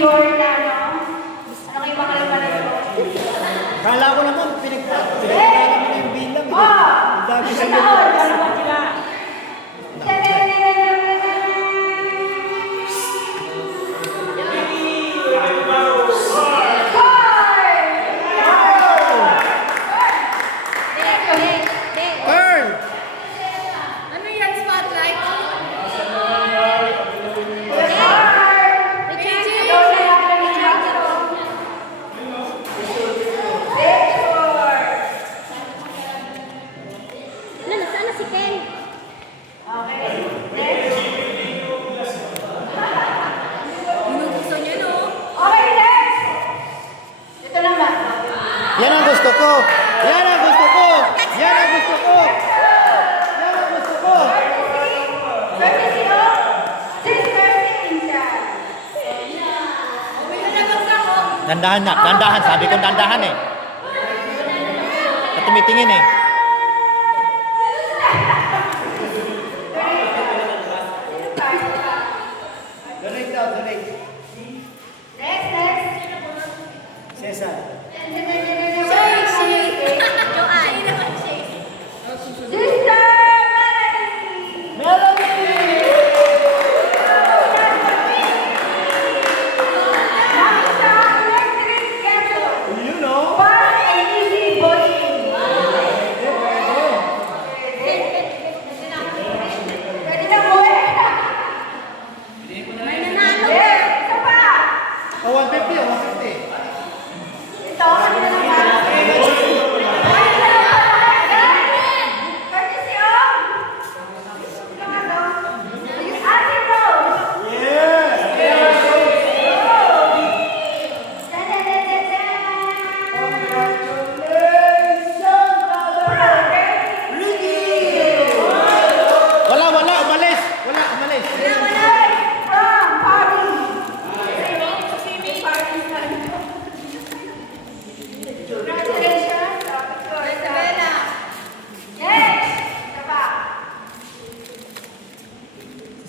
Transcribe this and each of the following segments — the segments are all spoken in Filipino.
Giordano. Ano kayo makalaman na ito? Kala ko naman, pinagkakalan mo na yung bilang. Ang dami sa iyo. Yan ang gusto ko! Yan ang gusto ko! Yan ang gusto ko! Yan ang gusto ko! Dandahan na, dandahan. Sabi ko dandahan eh. At tumitingin eh. Donate daw, donate. Next. Cesar.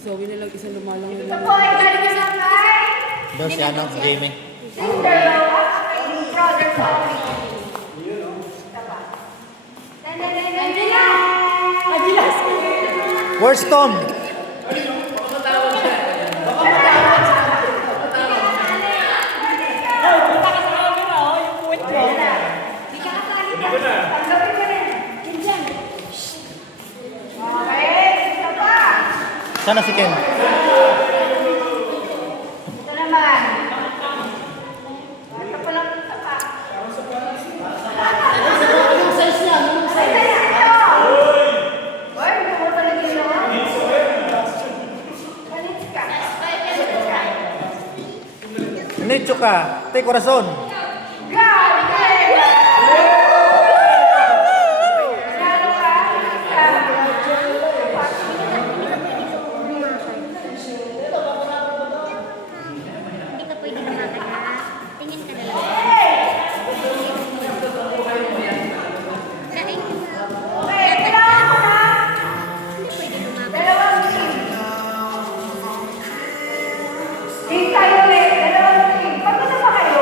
Zoe na lang isa lumalang Ito po ay galing sa kay Doon si ano, Jamie. Sister Lola, brother Tommy. Where's Tom? Sana si Ken? Ito naman. Ito pa lang isa pa. Anong size niya? Anong size? Ay, ito! Uy, gusto mo talaga yun naman? Manits ka. Nicho ka. Tay corazon. God! Hindi ka pwede lumakad. Tingin ka na lang. Daing ka na. Okay, kailangan ko na. Hindi pwede lumakad. Dalawang team. Team tayo ulit. Dalawang team. Pagpunta pa kayo?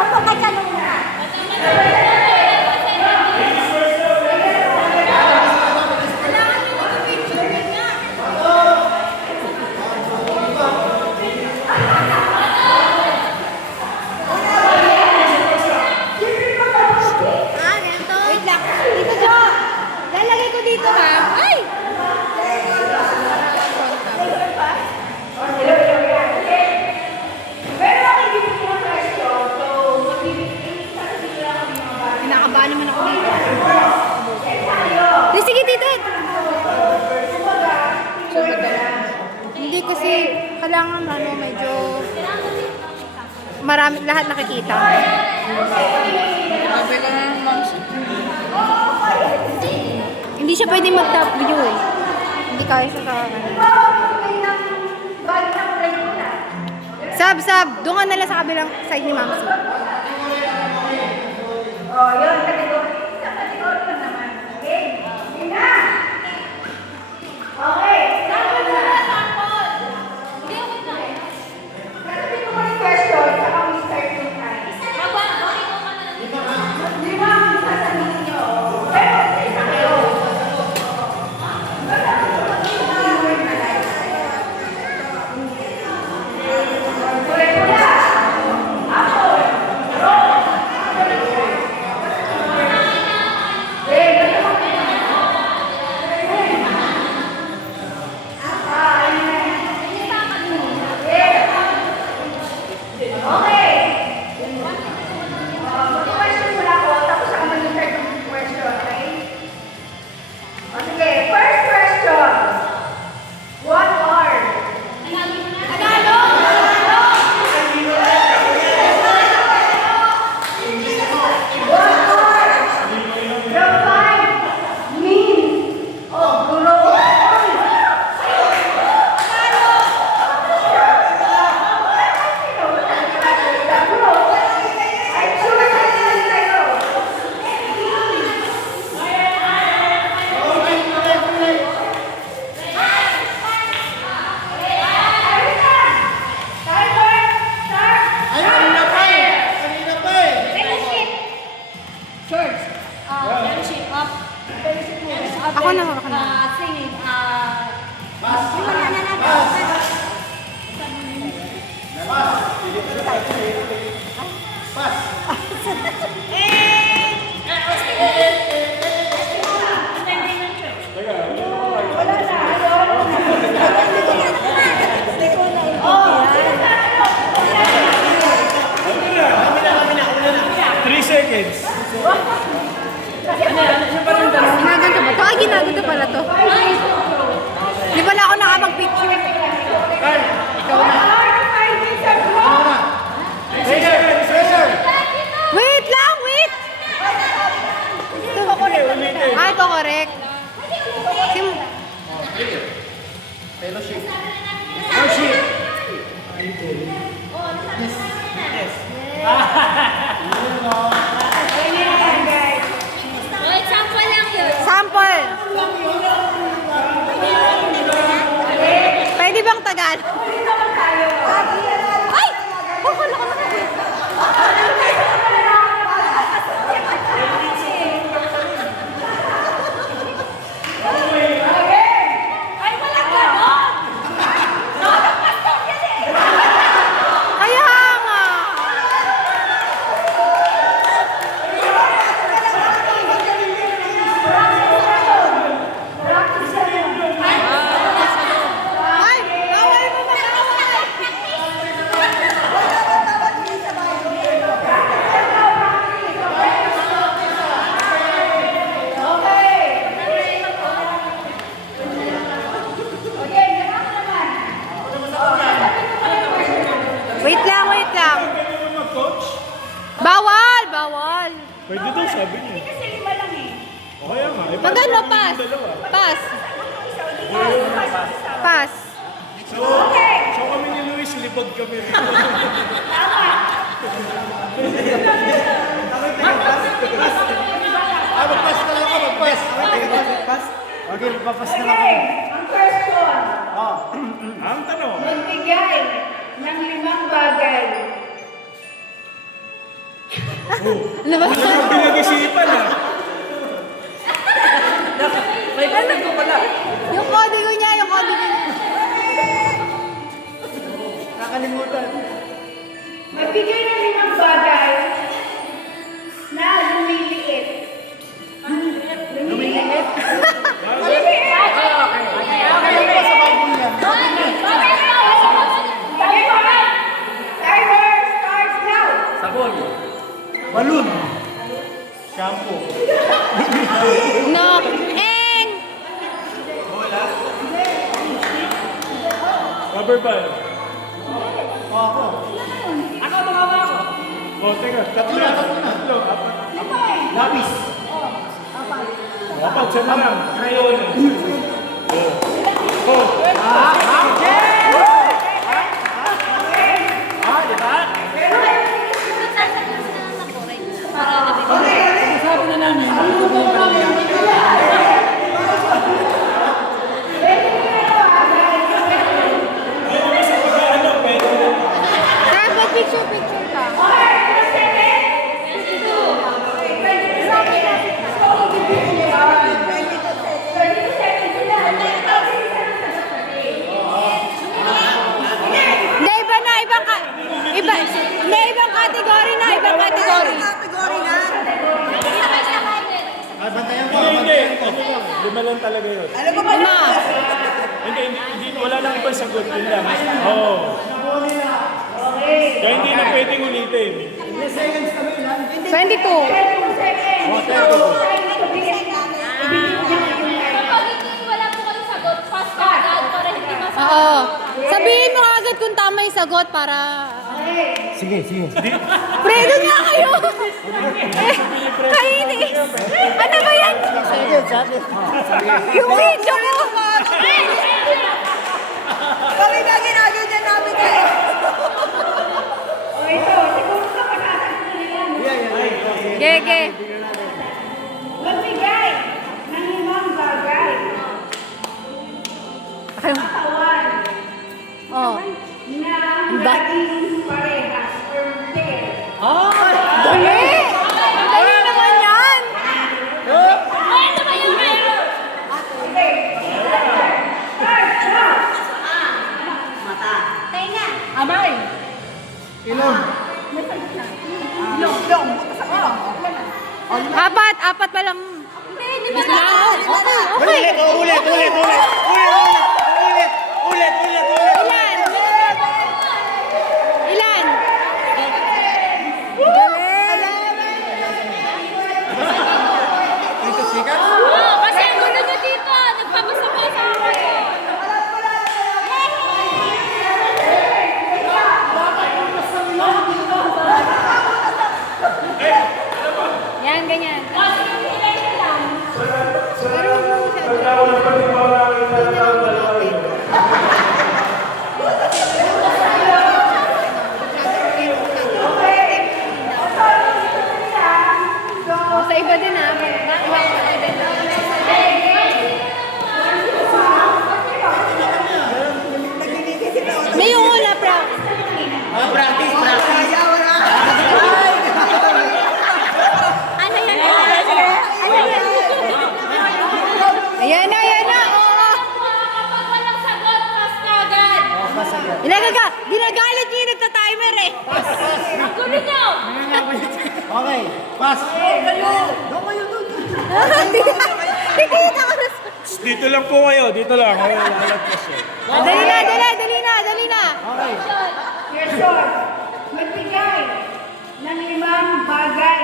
Opo, kacalong na. Ah, ganito? Wait lang. Dito, Jo. Lalagay ko dito, ha? Ay! Kinakabahan naman ako dito. Di, sige, tito. Hindi kasi kailangan medyo marami lahat nakikita. Sabi lang ng ma'am. Hindi siya pwedeng mag-top view eh. Hindi kaya siya sa Sab, doon ka nalang sa kabilang side ni Ma'am Sue. Oh, yun. Kategori. Sa kategori lang naman. Okay? Yun na. Okay. Sample muna, sample. Hindi, okay na. Sasabihin ko mga question, saka we start yung time. Lima ang sasabihin nyo. Pero, isa kayo. Basta kung mag-iwin na lang. Kuya. Apple. Roll. Okay. Question mula ko, tapos ako mag-start ng question, okay? O sige, first question. What are? Tagalog! What are the five means of growth? Ay, kanina pa eh! Kanina pa eh! Ako na, ako na. Singing, Ginaganto ba? Ito ay ginaganto pala to. Di pala ako nakapag-picture. Ikaw na! Fraser! Wait lang, wait! Ito correct. Fellowship. Fellowship. Sample. Pwede daw, sabi niya. Kasi lima lang eh. O kaya nga. Eh, Magkano? paano Pass. yung dalawa? Pass. Isa, di ba? Pass. So kami ni Luis, libag kami rin. Magpas na lang ako, magpas. Magpas. Okay, magpapas na lang Okay, ako. ang question. Ang tanong, Magbigay ng 5 bagay. Ano ba? ano yung pinag-isipan ah? Yung kodigo niya, yung kodigo niya. Nakalimutan. Magbigay ng 5 bagay na lumiliit. Lumiliit? Lumiliit? Timer starts now. Balloon. Shampoo. No. And Rubber band. Ako. O, teka, tatlo na. Tatlo, apat. Lapis. Apat, siya na lang. Crayon. Oh. dapat picture ka. Hindi, iba na, ibang iba, hindi, ibang category na, ibang category. Ay, bantayan ko. Hindi, hindi. Lima lang talaga yun. Lima. Hindi, wala nang ibang sagot. Yun lang. Oo. Kaya hindi na pwedeng ulitin. 22. Oo. Sabihin mo agad kung tama yung sagot para... Sige, sige. Fredo nga kayo! Kainis! Ano ba yan? Sige, sabi. Yung video ko! Kami na ginagawa dyan namin eh. O ito, siguro ka patatas nila. Gege. Magbigay ng 5 bagay. Katawan Oh. na laging parehas or pair. Dali! Dali naman yan! Okay. Start now. Abay! Ilong. Apat pa lang. Hindi ba na? Okay, okay. Ulit. Ilan? Ilan? Ito sikat. Kasi ang gulo nyo dito, nagpapasama-sama kayo. Yan, ganyan. Pero huwag mo masyado. Sa iba din ah. May yung una, pra. Practice. Ano yan? Ayan na. Oo. Kapag walang sagot, pas na agad. Ginagalit niyo yung nagta-timer eh. Ang gulo nyo! Okay, pass. Tikita ko. Dito lang po kayo. Dito lang. Lalagpas siya. Dali na. Okay. Question. Magbigay ng 5 bagay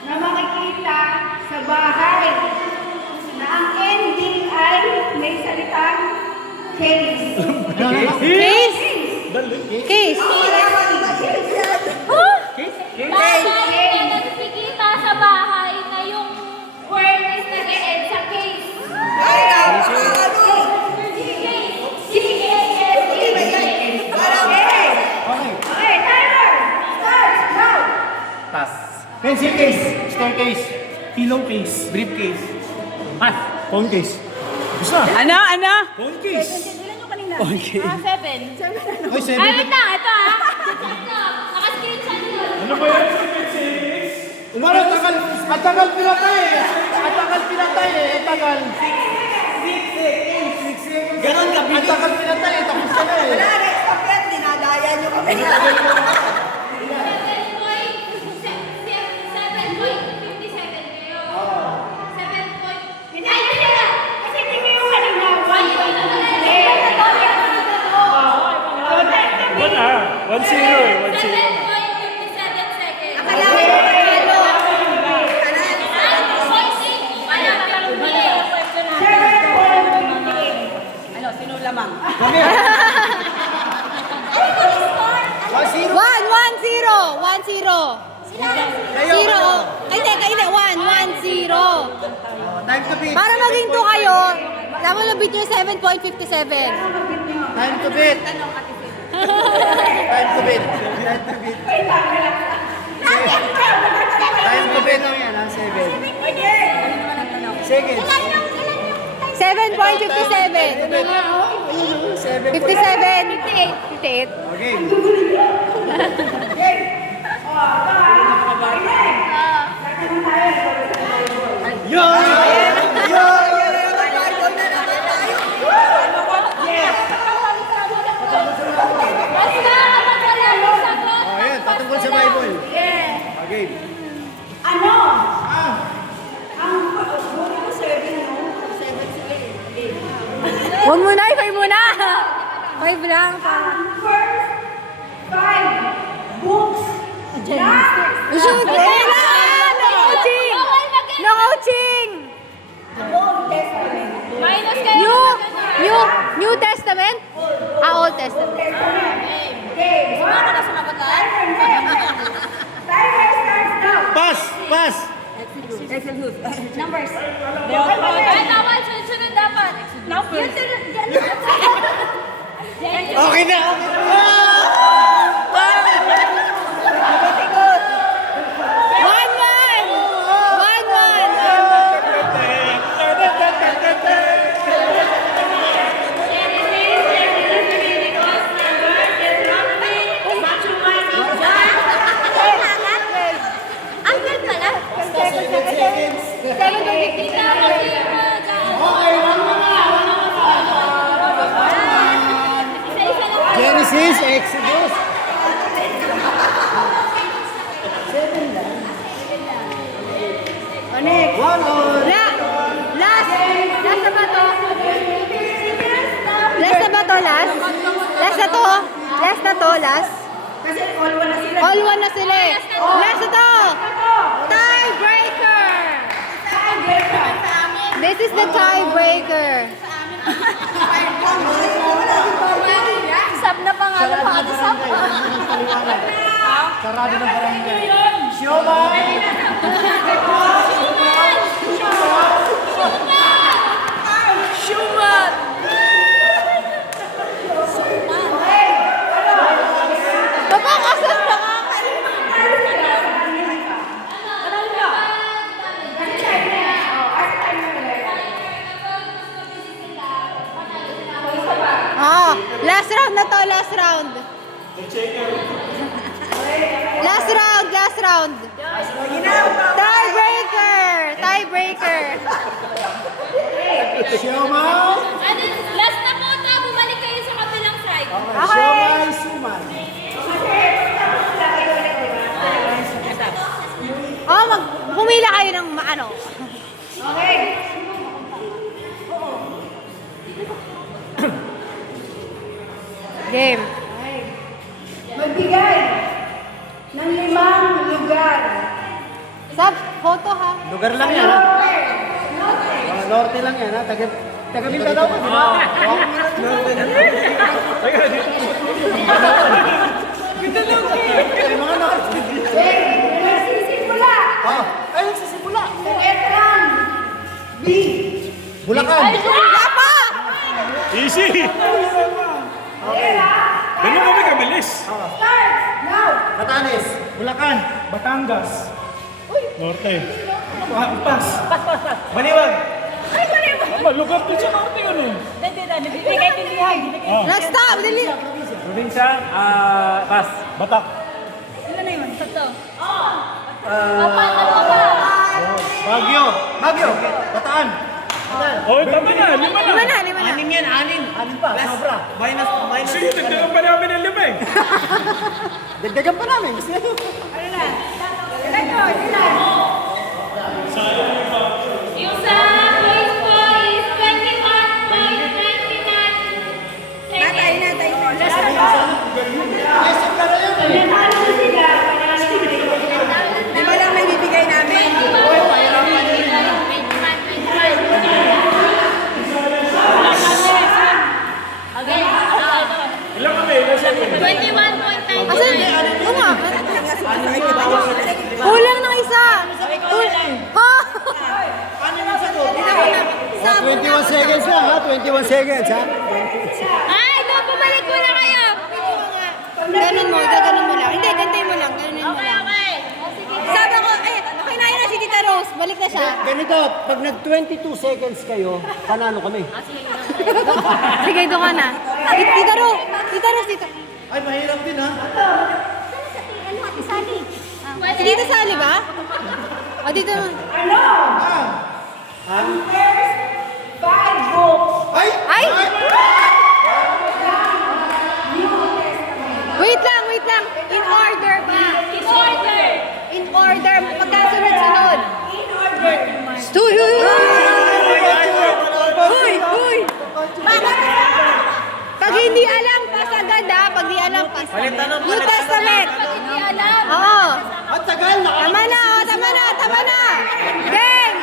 na makikita sa bahay na ang ending ay may salitang case. Kiss? Kiss? Bagay na nakikita Pencil case. Staircase. Pillowcase. Briefcase. Ah, phone case. Gusto? Ano? Phone case. Okay. 7. Oy, 7. Ay, wait lang. Ito ah. Naka-screenshot yun. Ano ba yan? Umarang tagal pinatay eh. Ang tagal pinatay eh. Ang tagal. 6 seconds. Ganon ka. Ang tagal pinatay eh. Tapos ka na eh. Wala, next stop yan. Dinadaya nyo kami. 7.57 kayo. 7. Ay, hindi na. Kasi hindi mo yung kanina. 1-0 eh. 1-0. 7.57 seconds. Akalain ko panalo. Ano, sino lamang? 1-1-0. 1-0. Zero. Ay, teka, hindi. 1-1-0. Time to beat. Para maging 2 kayo, dapat nabit nyo 7.57. Time to beat. Time to beat. Time to beat. Time to beat lang yan, ha? 7. Seconds. 7.57. 57. 58. Okay. Yo! Yo! Oh, yan. Patungkol sa Bible. Okay. Ano? Ang buti ko 7, no? 7 sila eh. Huwag muna, 5 muna. 5 lang. Ang first 5 books na Shoot! No coaching! No coaching! Old Testament. Minus kayo. New Testament? Old Testament. Okay. Sumama na sumabagan? Timer starts now. Pass! Pass! Numbers. Ay, tama. Sunod dapat. Yun, sunod. Okay na! Uncle pala. 7.53. Genesis, Exodus. One on. Last na ba to? Last na ba to? Last na to? Last na to? Last? Kasi all one na sila. All 1 na sila eh. Last na to! Tiebreaker! This is the tiebreaker. Sab na pangalan pa. Sab pa. Sarado ng barangay. Sioma! Shumat! Babang asas na nga. Last round na to, last round. Last round. Tiebreaker. Sioma! Last na po ito. Bumalik kayo sa kabilang side. Sioma Suman. Oh, humila kayo ng ano. Okay. Game. Magbigay ng 5 lugar. Sab, photo ha. Lugar lang yan, ha? Norte lang yan, ha? Taga Mindanao ka, di ba? Ay, mga Norte. Nagsisimula Ay, nagsisimula. sa letrang B. Bulacan. Wala pa! Easy! Ganun kami kabilis. Starts now. Batanes. Bulacan. Batangas. Norte. Pas. Baliwag. Lugar din sa norte yun eh. Hindi, bibigay pilihan. Last stop, dali. Probinsya, pas. Batak. Ilan na yun? Tatlo. Bagyo. Bagyo. Bataan. Oh, tama na. Lima na. Lima na. Yan, anim. Anim pa. Sobra. Minus. Sige, dagdagan pa namin ang lima eh. Dagdagan pa namin. Kasi Record, ilan? Yung sa quiz ko is 21.99 Natay seconds. na. Nanalo na sila. Di ba lang may bibigay namin? Okay. Ilan kami? Ilan siya? 21.99. Asan? Oo nga. Kulang ng isa. Ha? Sabon 21 seconds lang ha. 21 seconds ha. Ay, doon bumalik muna kayo. Ganun mo, gaganon mo lang. Hindi, gantay mo lang. Ganunin mo Okay, lang. okay. Sabi ko, okay na yun na si Tita Rose. Balik na siya. Ganito, pag nag-22 seconds kayo, panalo kami. Sige, doon ka na. Tita Rose, dito. Ay, mahirap din ha. Si Tita Sally ba? O, dito. There's 5 books. Ay! Ay! Wait lang. In order ba? In order. In order. Pagkasunod-sunod. In order. Huy! Pag hindi alam, pas agad ha. Pag di alam, pas. New Testament. Pag hindi alam. Oo. At tagal na. Tama na. Game!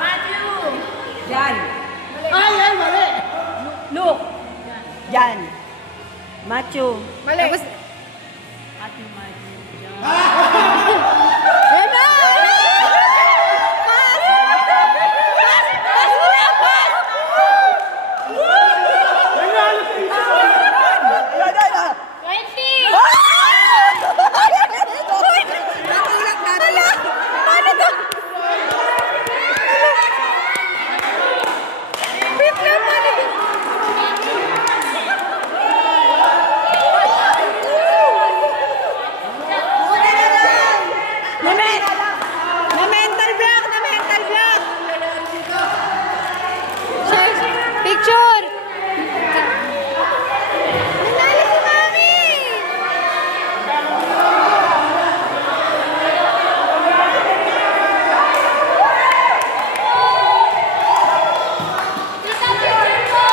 Matthew. Jan. Ay, mali. Luke. Jan. Matthew. Mali. Tapos, Matthew, Jan. Wala! Pas! Pas muna! Pas! Na mental block! Picture! Nanalo si Mami! Isa picture ko.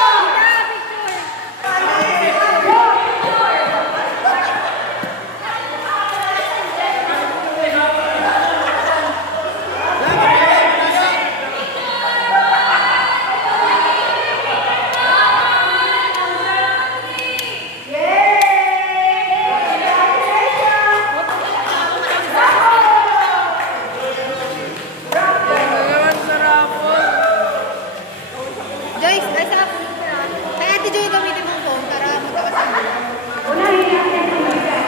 Joyce, nasa ako. Kaya Ate Joy, gamitin mo phone para magkakasama. Unahin natin ang bigat.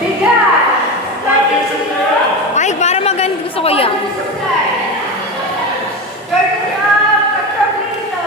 Bigat! Ay, para maganda gusto ko yan. Curtain up! Katrolito!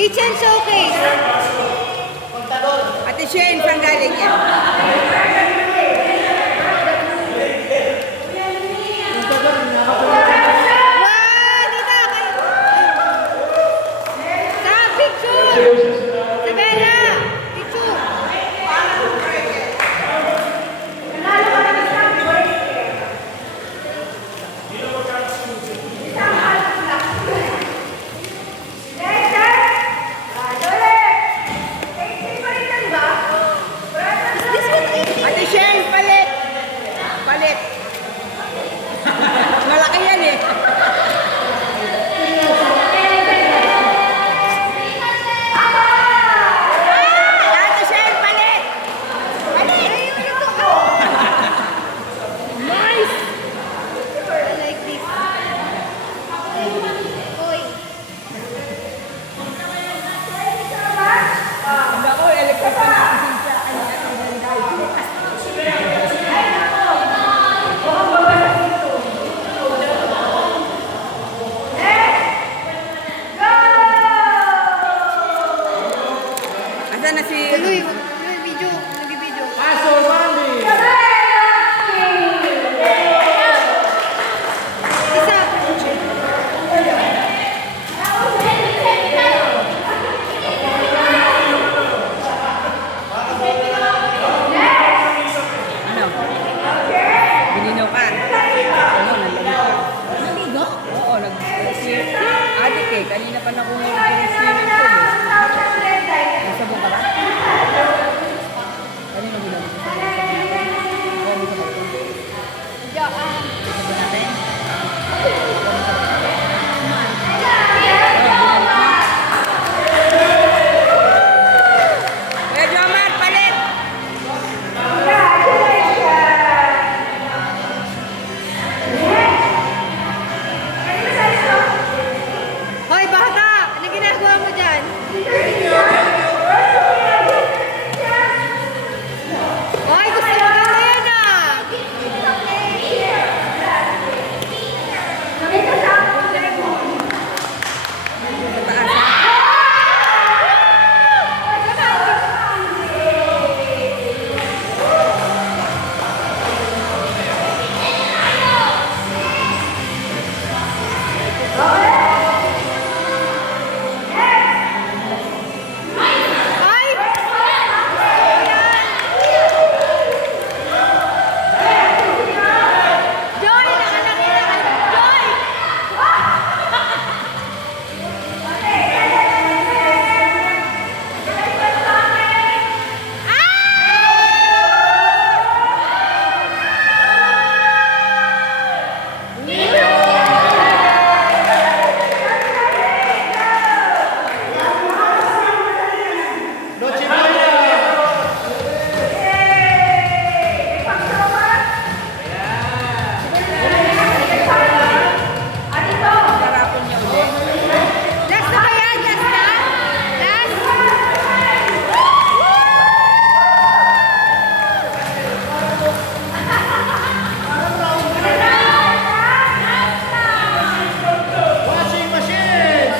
Kitchen showcase. Ate Shane, saan galing yan? Wow, dito. Sa picture. Si Bella. Picture. Ate Shane, palit! Palit! Malaki yan eh. Ate Shane, palit! Nice. I like this. Oy. Ako, electric pa na. Asan na si... Tuloy, video. Nag-video. Aso, Bambi! Isa. Ano? Bininaw ka? Ano, nalagay. Naligo? Oo, adik eh. Kanina pa na kung swimming pool eh. Nasabong ka ba? Kanina ginawa ko sa Oo, may sabong ko. Sabong natin? Kuya Jomar, palit! Hoy, bata! Ano ginagawa mo dyan? Hoy, gusto mo ganda yan ah! Ay! Joy! Nakalaki na! Joy! Noche Buena! Karapon niya ulit. Last na ba yan? Last na? Last? Washing machines!